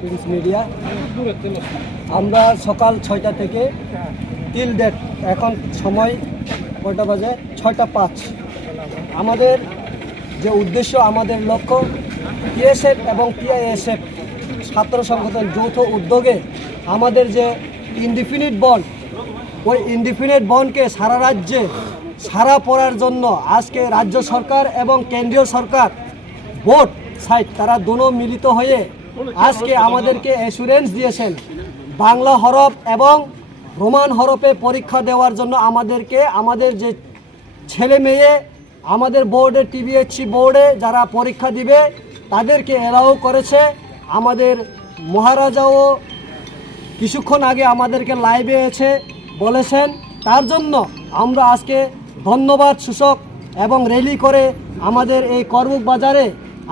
Prince media. আমরা সকাল 6টা থেকে টিল ডেট এখন সময় কয়টা বাজে 6টা 5। আমাদের যে উদ্দেশ্য, আমাদের লক্ষ্য টিএসএফ এবং টিআইএসএফ ছাত্র সংগঠন যৌথ উদ্যোগে আমাদের যে ইনডিফিনিট বন্ড, ওই ইনডিফিনিট বন্ডকে সারা রাজ্যে সারা পড়ার জন্য আজকে রাজ্য সরকার এবং কেন্দ্রীয় সরকার বোর্ড সাইড তারা দুনো মিলিত হয়ে আজকে আমাদেরকে অ্যাসুরেন্স দিয়েছেন বাংলা হরফ এবং রোমান হরফে পরীক্ষা দেওয়ার জন্য আমাদেরকে, আমাদের যে ছেলে মেয়ে আমাদের বোর্ডে টিবিএসসি বোর্ডে যারা পরীক্ষা দিবে তাদেরকে এলাও করেছে। আমাদের মহারাজাও কিছুক্ষণ আগে আমাদেরকে লাইভে এসে বলেছেন। তার জন্য আমরা আজকে ধন্যবাদ সূচক এবং র্যালি করে আমাদের এই করবুক বাজারে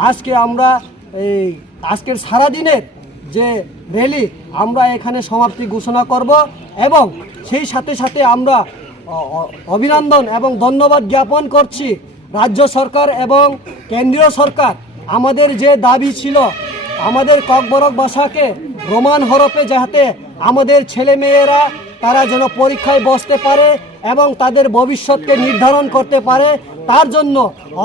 আজকে আমরা আজকের সারাদিনের যে র্যালি আমরা এখানে সমাপ্তি ঘোষণা করব এবং সেই সাথে সাথে আমরা অভিনন্দন এবং ধন্যবাদ জ্ঞাপন করছি রাজ্য সরকার এবং কেন্দ্রীয় সরকার। আমাদের যে দাবি ছিল আমাদের ককবরক ভাষাকে রোমান হরফে যাতে আমাদের ছেলে মেয়েরা তারা যেন পরীক্ষায় বসতে পারে এবং তাদের ভবিষ্যৎকে নির্ধারণ করতে পারে, তার জন্য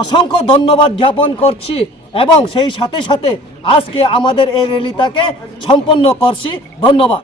অসংখ্য ধন্যবাদ জ্ঞাপন করছি এবং সেই সাথে সাথে আজকে আমাদের এই র্যালিটাকে সম্পন্ন করছি। ধন্যবাদ।